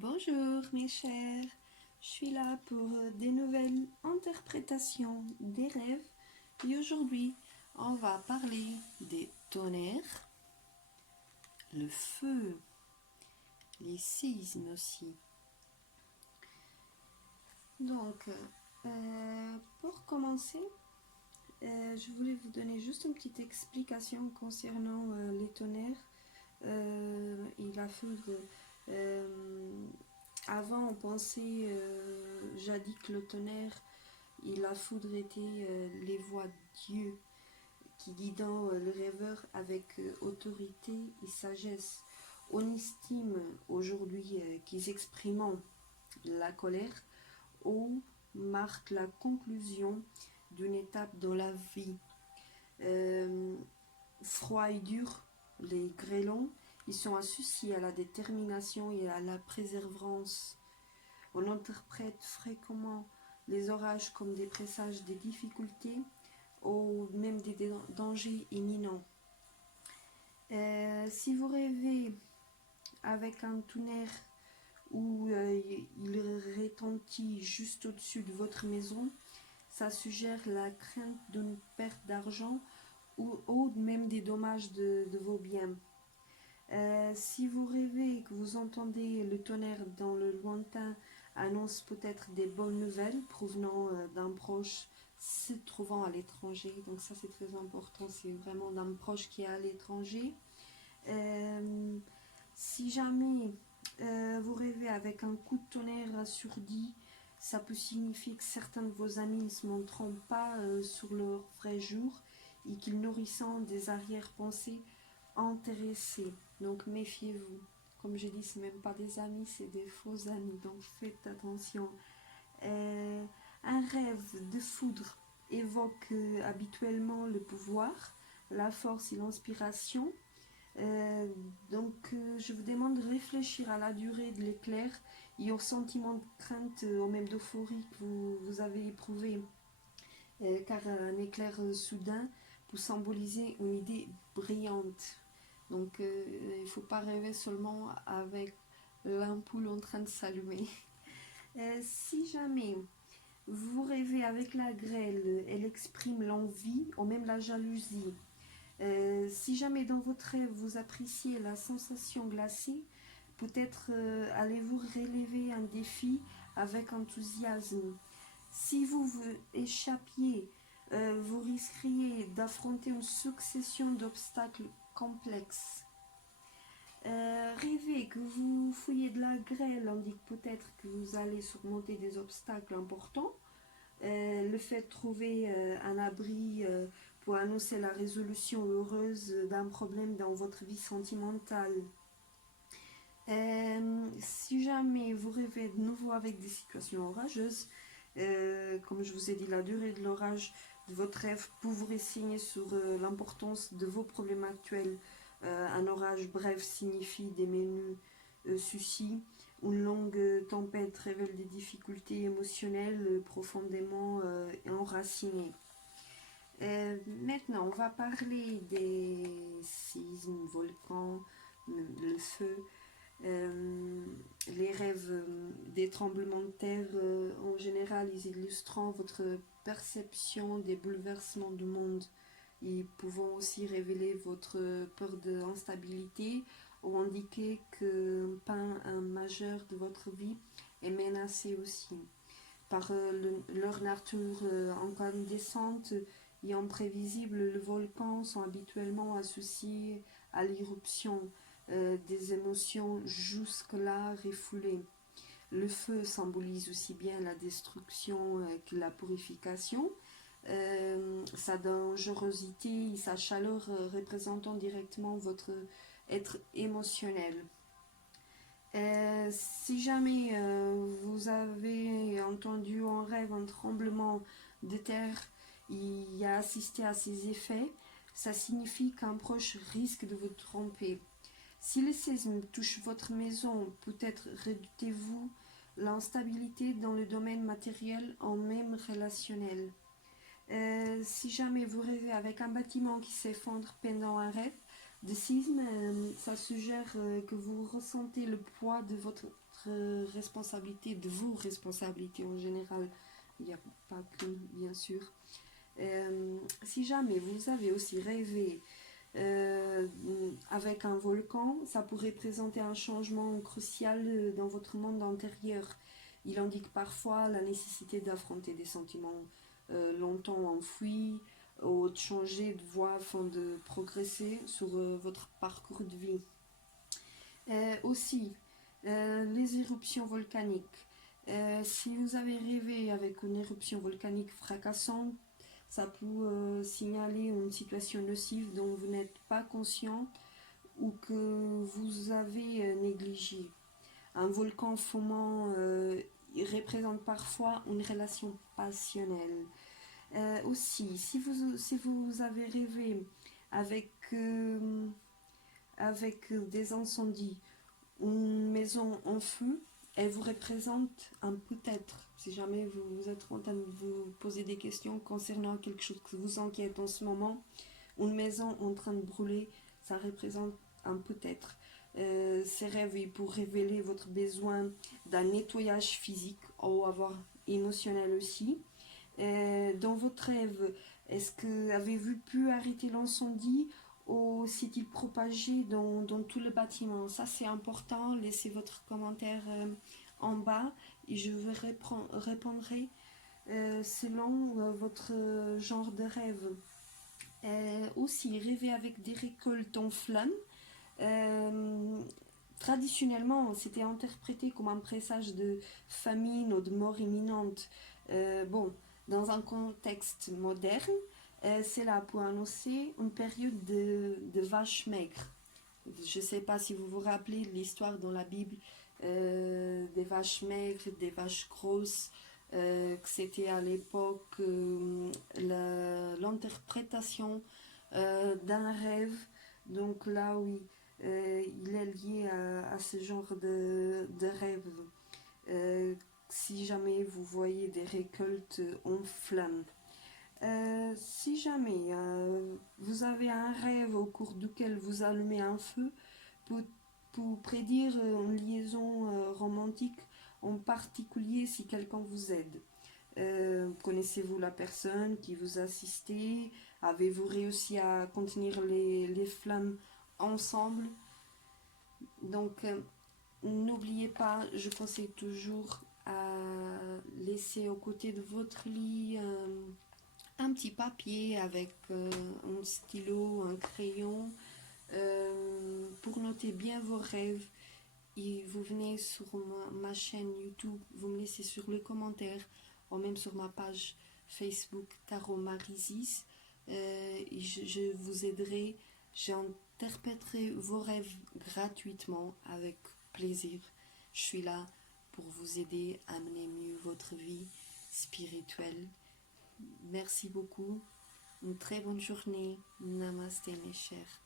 Bonjour mes chers, je suis là pour des nouvelles interprétations des rêves et aujourd'hui on va parler des tonnerres, le feu, les séismes aussi. Donc pour commencer, je voulais vous donner juste une petite explication concernant les tonnerres et la foudre. Euh, Avant, on pensait jadis que le tonnerre et la foudre étaient les voix de Dieu qui guidant le rêveur avec autorité et sagesse. On estime aujourd'hui qu'ils expriment la colère ou marquent la conclusion d'une étape dans la vie. Euh, Froid et dur, les grêlons, ils sont associés à la détermination et à la persévérance. On interprète fréquemment les orages comme des présages des difficultés ou même des dangers imminents. Si vous rêvez avec un tonnerre où il retentit juste au-dessus de votre maison, ça suggère la crainte d'une perte d'argent ou même des dommages de vos biens. Si vous rêvez et que vous entendez le tonnerre dans le lointain, annonce peut-être des bonnes nouvelles provenant d'un proche se trouvant à l'étranger. Donc ça c'est très important, c'est vraiment d'un proche qui est à l'étranger. Euh, Si jamais vous rêvez avec un coup de tonnerre assourdi, ça peut signifier que certains de vos amis ne se montreront pas sur leur vrai jour et qu'ils nourrissent des arrière-pensées intéressées. Donc méfiez-vous. Comme je dis, ce n'est même pas des amis, c'est des faux amis. Donc faites attention. Euh, un rêve de foudre évoque habituellement le pouvoir, la force et l'inspiration. Euh, je vous demande de réfléchir à la durée de l'éclair et au sentiment de crainte ou même d'euphorie que vous avez éprouvé. Car un éclair soudain peut symboliser une idée brillante. Donc il ne faut pas rêver seulement avec l'ampoule en train de s'allumer. Si jamais vous rêvez avec la grêle, elle exprime l'envie ou même la jalousie. Si jamais dans votre rêve vous appréciez la sensation glacée, peut-être allez-vous relever un défi avec enthousiasme. Si vous échappiez, vous risqueriez d'affronter une succession d'obstacles complexes. Rêver que vous fouillez de la grêle indique peut-être que vous allez surmonter des obstacles importants. Le fait de trouver un abri pour annoncer la résolution heureuse d'un problème dans votre vie sentimentale. Si jamais vous rêvez de nouveau avec des situations orageuses, comme je vous ai dit, la durée de l'orage de votre rêve peut vous renseigner sur l'importance de vos problèmes actuels. Un orage bref signifie des menus soucis. Une longue tempête révèle des difficultés émotionnelles profondément enracinées. Maintenant, on va parler des séismes, volcans, le feu, les rêves des tremblements de terre. En général, ils illustrent votre perception des bouleversements du monde. Ils peuvent aussi révéler votre peur d'instabilité ou indiquer qu'un pan majeur de votre vie est menacé aussi. Par leur nature incandescente et imprévisible, les volcans sont habituellement associés à l'irruption des émotions jusque-là refoulées. Le feu symbolise aussi bien la destruction que la purification. Sa dangerosité et sa chaleur représentant directement votre être émotionnel. Si jamais vous avez entendu en rêve un tremblement de terre et a assisté à ces effets, ça signifie qu'un proche risque de vous tromper. Si le séisme touche votre maison, peut-être redoutez-vous l'instabilité dans le domaine matériel ou même relationnel. Si jamais vous rêvez avec un bâtiment qui s'effondre pendant un rêve, de séisme, ça suggère que vous ressentez le poids de votre responsabilité, de vos responsabilités en général. Il n'y a pas que, bien sûr. Si jamais vous avez aussi rêvé avec un volcan, ça pourrait présenter un changement crucial dans votre monde intérieur. Il indique parfois la nécessité d'affronter des sentiments longtemps enfouis, ou de changer de voie afin de progresser sur votre parcours de vie. Aussi, les éruptions volcaniques. Si vous avez rêvé avec une éruption volcanique fracassante, ça peut signaler une situation nocive dont vous n'êtes pas conscient ou que vous avez négligé. Un volcan fumant il représente parfois une relation passionnelle. Aussi, si vous avez rêvé avec des incendies, une maison en feu, elle vous représente un peut-être. Si jamais vous êtes en train de vous poser des questions concernant quelque chose qui vous inquiète en ce moment, une maison en train de brûler, ça représente un peut-être. Ces rêves, ils pourraient révéler votre besoin d'un nettoyage physique ou avoir émotionnel aussi. Dans votre rêve, est-ce que avez-vous pu arrêter l'incendie ou s'est-il propagé dans tout le bâtiment? Ça c'est important, laissez votre commentaire en bas et je vous répondrai selon votre genre de rêve. Aussi, rêver avec des récoltes en flammes. Traditionnellement, c'était interprété comme un présage de famine ou de mort imminente. Bon, dans un contexte moderne, cela peut annoncer une période de vaches maigres. Je ne sais pas si vous vous rappelez de l'histoire dans la Bible des vaches maigres, des vaches grosses, que c'était à l'époque l'interprétation d'un rêve. Donc là, oui, il est lié à ce genre de rêve. Si jamais vous voyez des récoltes en flammes. Si jamais vous avez un rêve au cours duquel vous allumez un feu, pour prédire une liaison romantique, en particulier si quelqu'un vous aide. Connaissez-vous la personne qui vous assistait? Avez-vous réussi à contenir les flammes ensemble? Donc, n'oubliez pas, je conseille toujours à laisser aux côtés de votre lit un petit papier avec un stylo, un crayon pour noter bien vos rêves. Et vous venez sur ma chaîne YouTube, vous me laissez sur les commentaires ou même sur ma page Facebook Tarot Marisis. Et je vous aiderai, j'interpréterai vos rêves gratuitement avec plaisir. Je suis là pour vous aider à mener mieux votre vie spirituelle. Merci beaucoup. Une très bonne journée. Namasté mes chers.